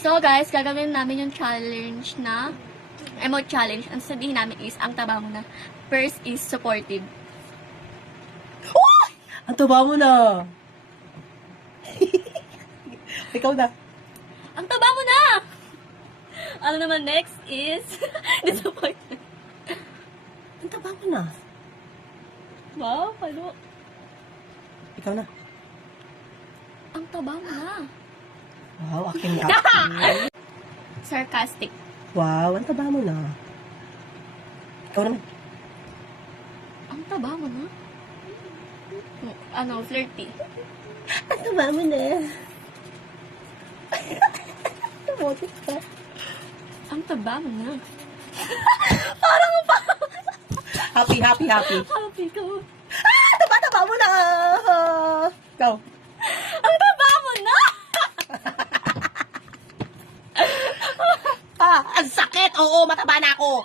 So guys, gagawin namin yung challenge na emote challenge. Ang sabihin namin is, ang taba mo na. First is supportive. Oh! Ang taba mo na. Ikaw na. Ang taba mo na! Ano naman next is disappointed. Ang taba mo na. Wow, halo. Ikaw na. Ang taba mo na. Wow, aking Sarcastic. Wow, ang taba mo na. Ikaw naman. Ang taba mo na? Ano, flirty. Ang taba mo na. Tumotik ka. Ang taba mo na. Happy. Happy ko. Taba mo na. Ikaw. Ang taba mo na! Ang sakit. Oo, mataba na ako.